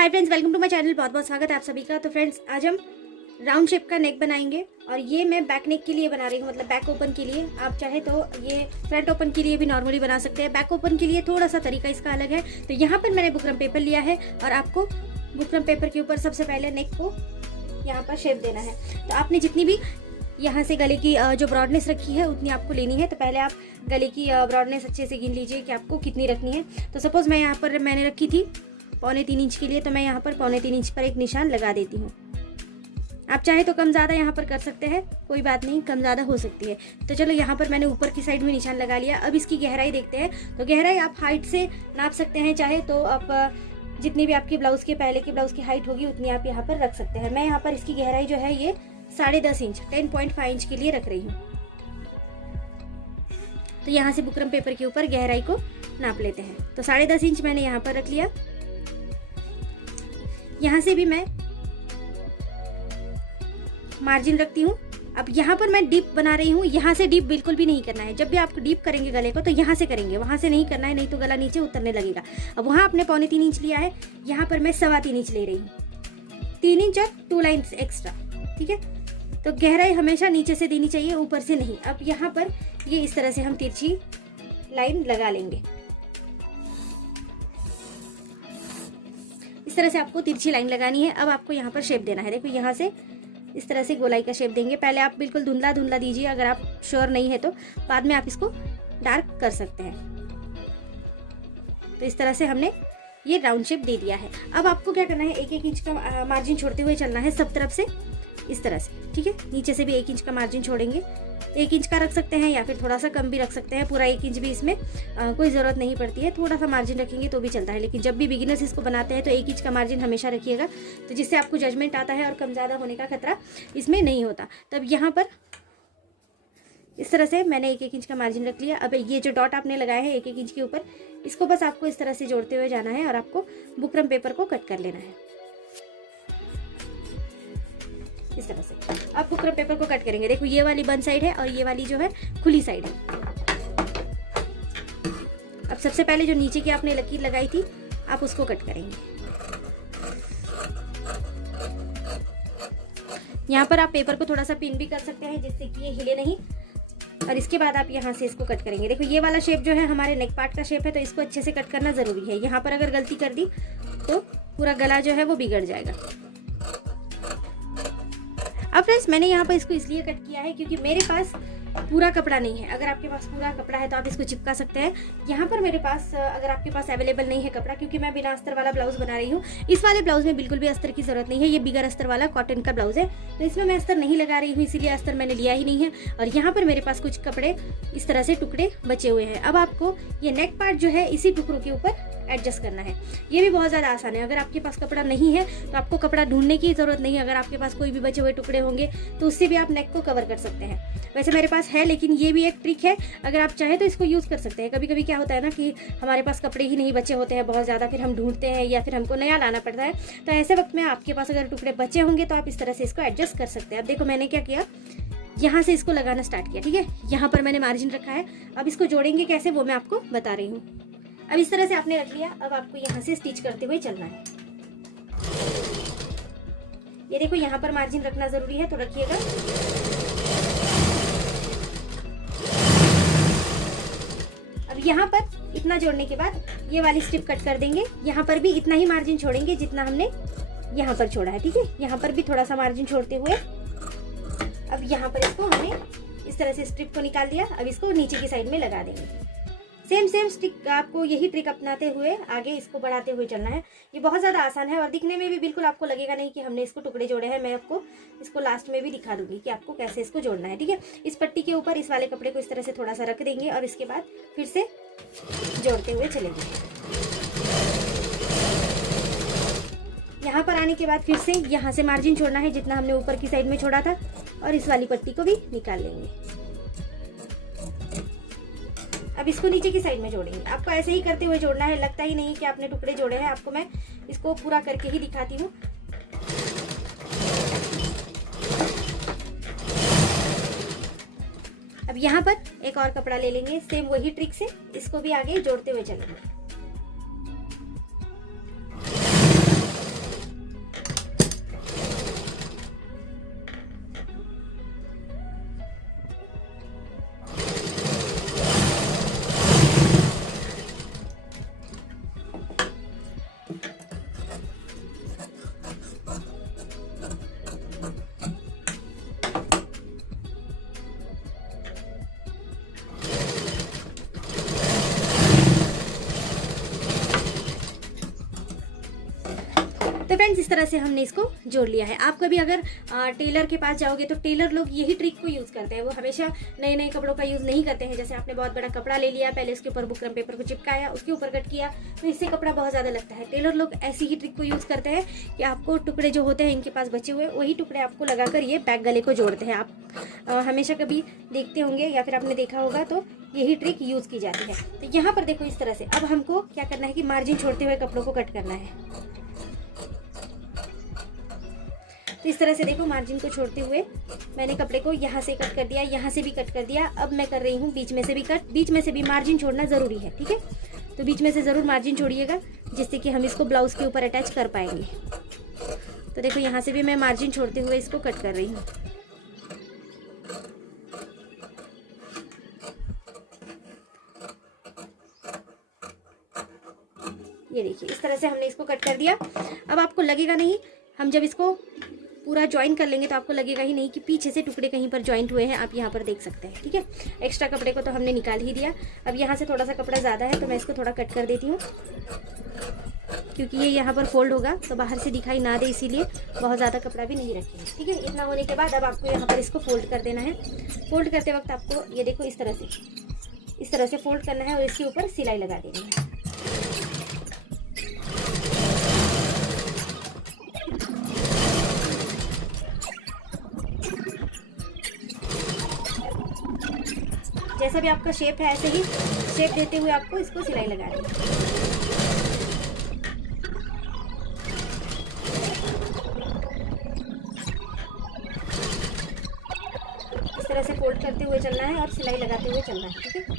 Hi friends, welcome to my channel. बहुत बहुत स्वागत है आप सभी का। तो फ्रेंड्स, आज हम राउंड शेप का नेक बनाएंगे और ये मैं बैक नेक के लिए बना रही हूँ, मतलब बैक ओपन के लिए। आप चाहे तो ये फ्रंट ओपन के लिए भी नॉर्मली बना सकते हैं। बैक ओपन के लिए थोड़ा सा तरीका इसका अलग है। तो यहाँ पर मैंने बुकरम पेपर लिया है और आपको बुकरम पेपर के ऊपर सबसे पहले नेक को यहाँ पर शेप देना है। तो आपने जितनी भी यहाँ से गले की जो ब्रॉडनेस रखी है उतनी आपको लेनी है। तो पहले आप गले की ब्रॉडनेस अच्छे से गिन लीजिए कि आपको कितनी रखनी है। तो सपोज मैं यहाँ पर मैंने रखी थी 3.25 इंच के लिए, तो मैं यहाँ पर 3.25 इंच पर एक निशान लगा देती हूँ। आप चाहे तो कम ज़्यादा यहाँ पर कर सकते हैं, कोई बात नहीं, कम ज़्यादा हो सकती है। तो चलो यहाँ पर मैंने ऊपर की साइड में निशान लगा लिया। अब इसकी गहराई देखते हैं। तो गहराई आप हाइट से नाप सकते हैं, चाहे तो आप जितनी भी आपकी ब्लाउज़ के पहले की ब्लाउज़ की हाइट होगी उतनी आप यहाँ पर रख सकते हैं। मैं यहाँ पर इसकी गहराई जो है ये 10.5 इंच 10.5 इंच के लिए रख रही हूँ। तो यहाँ से बुकरम पेपर के ऊपर गहराई को नाप लेते हैं। तो 10.5 इंच मैंने यहाँ पर रख लिया। यहाँ से भी मैं मार्जिन रखती हूँ। अब यहाँ पर मैं डीप बना रही हूँ, यहाँ से डीप बिल्कुल भी नहीं करना है। जब भी आप डीप करेंगे गले को तो यहाँ से करेंगे, वहाँ से नहीं करना है, नहीं तो गला नीचे उतरने लगेगा। अब वहाँ आपने 3.25 इंच लिया है, यहाँ पर मैं 3.25 इंच ले रही हूँ। 3 इंच और 2 लाइन्स एक्स्ट्रा, ठीक है। तो गहराई हमेशा नीचे से देनी चाहिए, ऊपर से नहीं। अब यहाँ पर ये इस तरह से हम तिरछी लाइन लगा लेंगे। इस तरह से आपको तिरछी लाइन लगानी है। अब आपको यहाँ पर शेप देना है। देखो यहाँ से इस तरह से गोलाई का शेप देंगे। पहले आप बिल्कुल धुंधला धुंधला दीजिए, अगर आप श्योर नहीं है तो बाद में आप इसको डार्क कर सकते हैं। तो इस तरह से हमने ये राउंड शेप दे दिया है। अब आपको क्या करना है, 1-1 इंच का मार्जिन छोड़ते हुए चलना है सब तरफ से, इस तरह से, ठीक है। नीचे से भी 1 इंच का मार्जिन छोड़ेंगे। 1 इंच का रख सकते हैं या फिर थोड़ा सा कम भी रख सकते हैं। पूरा 1 इंच भी इसमें कोई ज़रूरत नहीं पड़ती है। थोड़ा सा मार्जिन रखेंगे तो भी चलता है, लेकिन जब भी बिगिनर्स इसको बनाते हैं तो 1 इंच का मार्जिन हमेशा रखिएगा, तो जिससे आपको जजमेंट आता है और कम ज़्यादा होने का खतरा इसमें नहीं होता। तब यहाँ पर इस तरह से मैंने 1-1 इंच का मार्जिन रख लिया। अब ये जो डॉट आपने लगाए हैं 1-1 इंच के ऊपर, इसको बस आपको इस तरह से जोड़ते हुए जाना है और आपको बुकरम पेपर को कट कर लेना है इस तरह से। अब बुकरम पेपर को कट करेंगे। देखो ये वाली बंद साइड है और ये वाली जो है खुली साइड है। अब सबसे पहले जो नीचे की आपने लकीर लगाई थी आप उसको कट करेंगे। यहाँ पर आप पेपर को थोड़ा सा पिन भी कर सकते हैं जिससे कि ये हिले नहीं। और इसके बाद आप यहाँ से इसको कट करेंगे। देखो ये वाला शेप जो है हमारे नेक पार्ट का शेप है, तो इसको अच्छे से कट करना जरूरी है। यहाँ पर अगर गलती कर दी तो पूरा गला जो है वो बिगड़ जाएगा। अब फ्रेंड्स, मैंने यहाँ पर इसको इसलिए कट किया है क्योंकि मेरे पास पूरा कपड़ा नहीं है। अगर आपके पास पूरा कपड़ा है तो आप इसको चिपका सकते हैं। यहाँ पर मेरे पास अगर आपके पास अवेलेबल नहीं है कपड़ा, क्योंकि मैं बिना अस्तर वाला ब्लाउज बना रही हूँ। इस वाले ब्लाउज में बिल्कुल भी अस्तर की जरूरत नहीं है, ये बिगर अस्तर वाला कॉटन का ब्लाउज है, तो इसमें मैं अस्तर नहीं लगा रही हूँ, इसीलिए अस्तर मैंने लिया ही नहीं है। और यहाँ पर मेरे पास कुछ कपड़े इस तरह से टुकड़े बचे हुए हैं। अब आपको ये नेक पार्ट जो है इसी टुकड़ों के ऊपर एडजस्ट करना है। ये भी बहुत ज़्यादा आसान है। अगर आपके पास कपड़ा नहीं है तो आपको कपड़ा ढूंढने की ज़रूरत नहीं है। अगर आपके पास कोई भी बचे हुए टुकड़े होंगे तो उससे भी आप नेक को कवर कर सकते हैं। वैसे मेरे पास है, लेकिन ये भी एक ट्रिक है, अगर आप चाहें तो इसको यूज़ कर सकते हैं। कभी कभी क्या होता है ना कि हमारे पास कपड़े ही नहीं बचे होते हैं बहुत ज़्यादा, फिर हम ढूंढते हैं या फिर हमको नया लाना पड़ता है। तो ऐसे वक्त में आपके पास अगर टुकड़े बचे होंगे तो आप इस तरह से इसको एडजस्ट कर सकते हैं। अब देखो मैंने क्या किया, यहाँ से इसको लगाना स्टार्ट किया, ठीक है। यहाँ पर मैंने मार्जिन रखा है। अब इसको जोड़ेंगे कैसे वो मैं आपको बता रही हूँ। अब इस तरह से आपने रख लिया। अब आपको यहाँ से स्टिच करते हुए चलना है। ये देखो यहाँ पर मार्जिन रखना जरूरी है, तो रखिएगा। अब यहाँ पर इतना जोड़ने के बाद ये वाली स्ट्रिप कट कर देंगे। यहाँ पर भी इतना ही मार्जिन छोड़ेंगे जितना हमने यहाँ पर छोड़ा है, ठीक है। यहाँ पर भी थोड़ा सा मार्जिन छोड़ते हुए अब यहाँ पर इसको हमने इस तरह से स्ट्रिप को निकाल दिया। अब इसको नीचे की साइड में लगा देंगे। सेम स्टिक, आपको यही ट्रिक अपनाते हुए आगे इसको बढ़ाते हुए चलना है। ये बहुत ज़्यादा आसान है और दिखने में भी बिल्कुल आपको लगेगा नहीं कि हमने इसको टुकड़े जोड़े हैं। मैं आपको इसको लास्ट में भी दिखा दूंगी कि आपको कैसे इसको जोड़ना है, ठीक है। इस पट्टी के ऊपर इस वाले कपड़े को इस तरह से थोड़ा सा रख देंगे और इसके बाद फिर से जोड़ते हुए चलेंगे। यहाँ पर आने के बाद फिर से यहाँ से मार्जिन छोड़ना है जितना हमने ऊपर की साइड में छोड़ा था, और इस वाली पट्टी को भी निकाल लेंगे। अब इसको नीचे की साइड में जोड़ेंगे। आपको ऐसे ही करते हुए जोड़ना है, लगता ही नहीं कि आपने टुकड़े जोड़े हैं। आपको मैं इसको पूरा करके ही दिखाती हूँ। अब यहाँ पर एक और कपड़ा ले लेंगे, सेम वही ट्रिक से इसको भी आगे जोड़ते हुए चलेंगे। तो फ्रेंड्स इस तरह से हमने इसको जोड़ लिया है। आप कभी अगर टेलर के पास जाओगे तो टेलर लोग यही ट्रिक को यूज़ करते हैं। वो हमेशा नए नए कपड़ों का यूज़ नहीं करते हैं। जैसे आपने बहुत बड़ा कपड़ा ले लिया, पहले उसके ऊपर बुकरम पेपर को चिपकाया, उसके ऊपर कट किया, तो इससे कपड़ा बहुत ज़्यादा लगता है। टेलर लोग ऐसी ही ट्रिक को यूज़ करते हैं कि आपको टुकड़े जो होते हैं इनके पास बचे हुए, वही टुकड़े आपको लगाकर ये बैक गले को जोड़ते हैं। आप हमेशा कभी देखते होंगे या फिर आपने देखा होगा तो यही ट्रिक यूज़ की जाती है। तो यहाँ पर देखो इस तरह से अब हमको क्या करना है कि मार्जिन छोड़ते हुए कपड़ों को कट करना है। तो इस तरह से देखो मार्जिन को छोड़ते हुए मैंने कपड़े को यहाँ से कट कर दिया, यहाँ से भी कट कर दिया। अब मैं कर रही हूँ बीच में से भी कट। बीच में से भी मार्जिन छोड़ना ज़रूरी है, ठीक है। तो बीच में से ज़रूर मार्जिन छोड़िएगा जिससे कि हम इसको ब्लाउज़ के ऊपर अटैच कर पाएंगे। तो देखो यहाँ से भी मैं मार्जिन छोड़ते हुए इसको कट कर रही हूँ। ये देखिए इस तरह से हमने इसको कट कर दिया। अब आपको लगेगा नहीं, हम जब इसको पूरा ज्वाइन कर लेंगे तो आपको लगेगा ही नहीं कि पीछे से टुकड़े कहीं पर ज्वाइंट हुए हैं। आप यहाँ पर देख सकते हैं, ठीक है। एक्स्ट्रा कपड़े को तो हमने निकाल ही दिया। अब यहाँ से थोड़ा सा कपड़ा ज़्यादा है तो मैं इसको थोड़ा कट कर देती हूँ, क्योंकि ये यहाँ पर फोल्ड होगा तो बाहर से दिखाई ना दे, इसीलिए बहुत ज़्यादा कपड़ा भी नहीं रखेंगे, ठीक है। इतना होने के बाद अब आपको यहाँ पर इसको फोल्ड कर देना है। फोल्ड करते वक्त आपको ये देखो इस तरह से फोल्ड करना है और इसके ऊपर सिलाई लगा देनी है। जैसा भी आपका शेप है ऐसे ही शेप देते हुए आपको इसको सिलाई लगा देनी है। इस तरह से फोल्ड करते हुए चलना है और सिलाई लगाते हुए चलना है, ठीक है।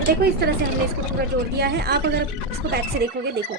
देखो इस तरह से हमने इसको पूरा जोड़ दिया है। आप अगर इसको बैक से देखोगे, देखो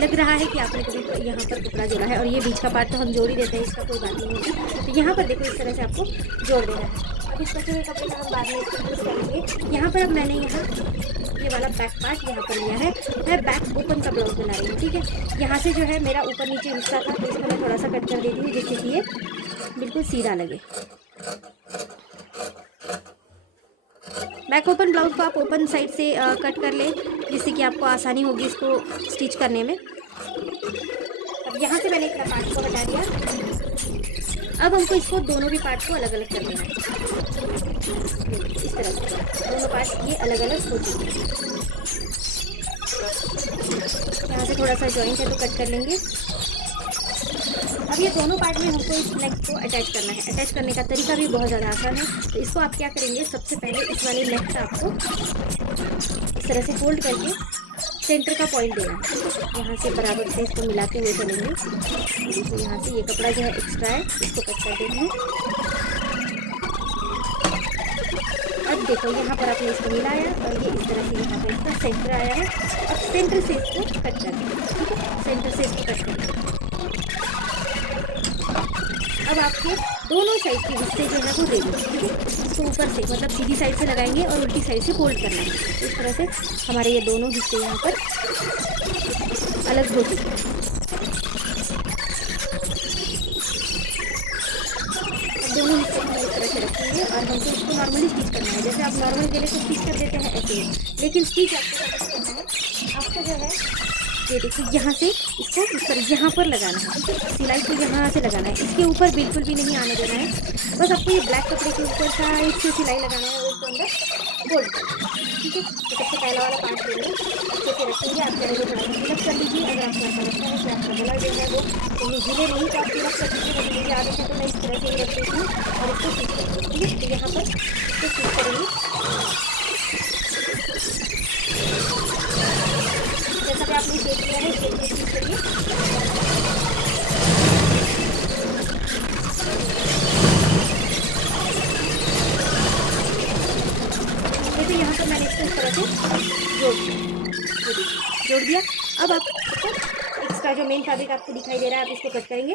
लग रहा है कि आपने कभी यहाँ पर कपड़ा जोड़ा है, और ये बीच का पार्ट तो हम जोड़ ही देते हैं, इसका कोई बात नहीं होती। तो यहाँ पर देखो इस तरह से आपको जोड़ देना है। अब इस बचे हुए कपड़े का हम बाद में इसको यूज़ करेंगे। यहाँ पर अब मैंने ये वाला बैक पार्ट यहाँ पर लिया है। मैं बैक ओपन का ब्लाउज बना रही हूँ, ठीक है। यहाँ से जो है मेरा ऊपर नीचे हिस्सा था तो इसको मैं थोड़ा सा कट कर देती हूँ जिससे कि ये बिल्कुल सीधा लगे। बैक ओपन ब्लाउज को आप ओपन साइड से कट कर लें जिससे कि आपको आसानी होगी इसको स्टिच करने में। अब यहाँ से मैंने इतना पार्ट को हटा दिया। अब हमको इसको दोनों भी पार्ट को अलग अलग कर देना है। इस तरह से दोनों पार्ट ये अलग अलग हो चुके हैं। यहाँ से थोड़ा सा जॉइंट है तो कट कर लेंगे। अब ये दोनों पार्ट में हमको इस नेक को अटैच करना है। अटैच करने का तरीका भी बहुत ज़्यादा आसान है। तो इसको आप क्या करेंगे, सबसे पहले इस वाले नेक का आपको इस तरह से फोल्ड करके सेंटर का पॉइंट देना है। यहाँ से बराबर से इसको मिलाते हुए चलेंगे। देखो यहाँ से ये कपड़ा जो है एक्स्ट्रा है, इसको कट कर देना है। अब देखो यहाँ पर आपने इसको मिलाया और ये इस तरह से यहाँ पर इसका सेंटर आया है। अब सेंटर से इसको कट कर देंगे, ठीक है। सेंटर से इसको कट कर देंगे। अब आपके दोनों साइड के हिस्से जो है वो रेडी, ठीक है। इसको ऊपर से मतलब सीधी साइड से लगाएंगे और उल्टी साइड से फोल्ड करना है। इस तरह से हमारे ये दोनों हिस्से यहाँ पर अलग हो चुके हैं। अब दोनों हिस्से हम इस तरह से रखेंगे और हमको इसको नॉर्मली स्टिच करना है। जैसे आप नॉर्मल गले को स्टिच कर देते हैं ऐसे ही, लेकिन स्टिच आपको करना है। आपको जो है ये देखिए यहाँ से इसको इस तरह यहाँ पर लगाना है, ठीक है। सिलाई को यहाँ से लगाना है, इसके ऊपर बिल्कुल भी नहीं आने देना है। बस आपको ये ब्लैक कपड़े के ऊपर साइड से सिलाई लगाना है और उसके अंदर फोल्ड करना है, ठीक है। तो सबसे पहला वाला पार्ट लेंगे, कैसे रखेंगे आप करेंगे, थोड़ा सा फिलअप कर लीजिए। अगर आपको ऐसा लगता है कि आपका गला जो है वो कहीं हिले नहीं तो आप फिलअप कर दीजिए। बस मुझे आदत है तो मैं इस तरह से ही रख देती हूँ और इसको स्टिच करेंगे, ठीक है। तो यहाँ पर इसको स्टिच करेंगे। जैसा कि आपने शेप लिया है शेप में स्टिच करिए। फैब्रिक आपको दिखाई दे रहा है आप इसको कट करेंगे।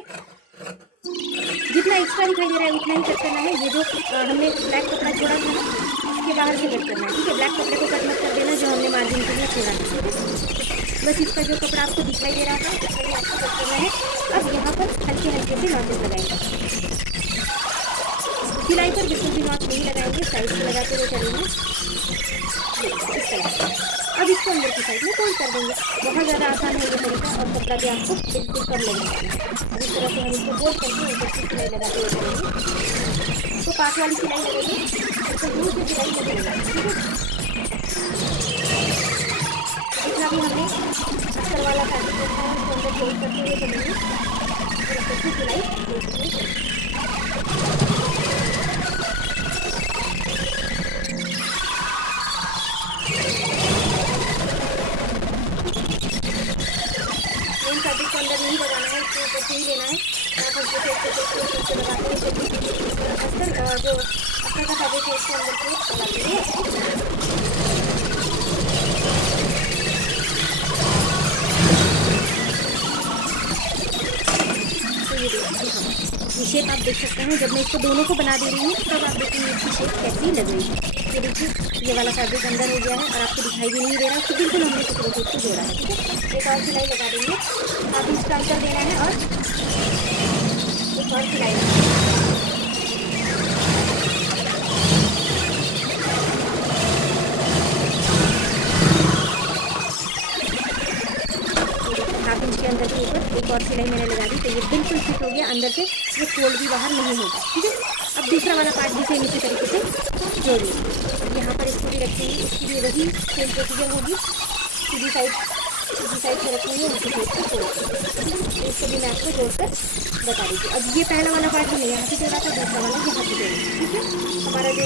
जितना एक्स्ट्रा दिखाई दे रहा है उतना ही कट करना है। ये जो हमने ब्लैक कपड़ा छोड़ा था ना, इसके बाहर से कट करना है, ठीक है। ब्लैक कपड़े को कट मत कर देना जो हमने मार्जिन के लिए छोड़ा था, ठीक है। बस इसका जो कपड़ा आपको दिखाई दे रहा था उसका भी आपको कट करना है। अब यहाँ पर हल्के हल्के से नॉचेस लगाएंगे। सिलाई पर बिल्कुल भी नॉच नहीं लगाएंगे, साइड से लगाते हुए चलेंगे इस तरह। अब इसको अंदर की साइड में फोल्ड कर देंगे। बहुत ज़्यादा आसान है ये तरीका और कपड़ा भी आपको बिल्कुल कम लगेगा। अब इस तरह से हम इसको फोल्ड करके ऊपर से सिलाई लगाते हुए चलेंगे। तो पास वाली सिलाई लगेगी, तो दूर से सिलाई नहीं लगाएंगे, ठीक है। जितना भी हमने अस्तर वाला फैब्रिक रखा है उसको अंदर फोल्ड करते हुए चलेंगे और ऊपर से सिलाई लगाएंगे। फैब्रिक के अंदर नहीं लगाना है, इसके ऊपर से ही लेना है। आप जैसे इसको लगाते हैं अस्तर जो अस्तर का फैब्रिक है इसके अंदर से लगाते हैं। तो ये देखिए शेप आप देख सकते हैं। जब मैं इसको दोनों को बना दे रही हूँ तब आप देखेंगे इसकी शेप कैसी लग रही है। ये देखिए ये वाला फैब्रिक अंदर हो गया है और आपको दिखाई भी नहीं दे रहा है, तो बिल्कुल हमने टुकड़ों को इसको जोड़ा है, ठीक है। एक और सिलाई लगा देंगे, आप इसका अंतर देना है और एक और सिलाई लगाना है। हाफ इंच के अंदर के ऊपर एक और सिलाई मैंने लगा दी, तो ये बिल्कुल फिट हो गया। अंदर से ये फोल्ड भी बाहर नहीं होगा, ठीक है। अब दूसरा वाला पार्ट भी सेम इसी तरीके से जोड़ लीजिए। यहाँ पर इसको भी रखेंगे, इसकी भी वही सेम प्रोसीजर होगी। सीधी साइड से रखेंगे, उसी साइड से जोड़, इसको भी मैं आपको जोड़कर बता दीजिए। अब ये पहला वाला पार्ट हमने यहाँ से जोड़ा था, दूसरा वाला यहाँ से जोड़ा, ठीक है। हमारा जो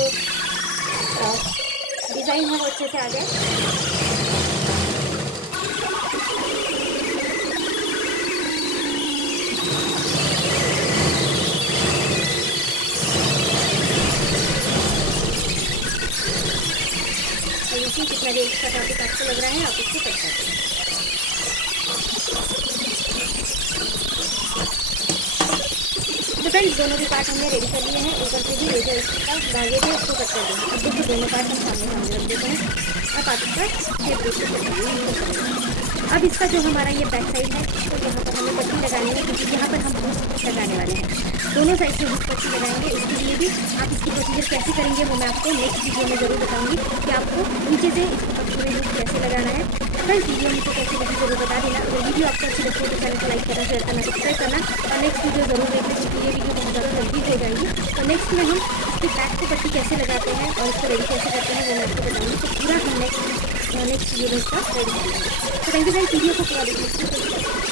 डिज़ाइन है वो अच्छे से आ जाए। कितना जो एक्स्ट्रा फैब्रिक आपको लग रहा है आप इसको कट करते हैं। तो फ्रेंड्स दोनों भी पार्ट हमने रेडी कर लिए हैं। ऊपर से भी लेजर का धागे थे उसको कट कर देंगे। अब देखिए दोनों पार्ट हम सामने रख देते हैं। अब आप इसका शेप देख सकते हैं। अब इसका जो हमारा ये बैक साइड है तो यहाँ पर हमें पट्टी लगानी है, क्योंकि यहाँ पर हम हुक लगाने वाले हैं। दोनों साइड से हुक पट्टी लगाएंगे। इसके लिए भी आप इसकी प्रोसीजर कैसे करेंगे वो मैं आपको नेक्स्ट वीडियो में ज़रूर बताऊँगी कि आपको नीचे से इसको पट्टी में हुक कैसे लगाना है। फ्रेंड्स वीडियो मुझे कैसी लगी जरूर बता देना। अगर वीडियो आपको अच्छी लगती है तो चैनल को लाइक करना, शेयर करना, सब्सक्राइब करना और नेक्स्ट वीडियो जरूर देखना, क्योंकि ये वीडियो बहुत ज़्यादा जल्दी हो जाएगी। तो नेक्स्ट में हम इसके बैक को पट्टी कैसे लगाते हैं और इसको रेडी कैसे करते हैं वो मैं आपको बताऊँगी। तो पूरा हम नेक्स्ट वीडियो में इसका रेडी करेंगे। तो थैंक यू फ्रेंड्स, वीडियो को पूरा देखने के लिए।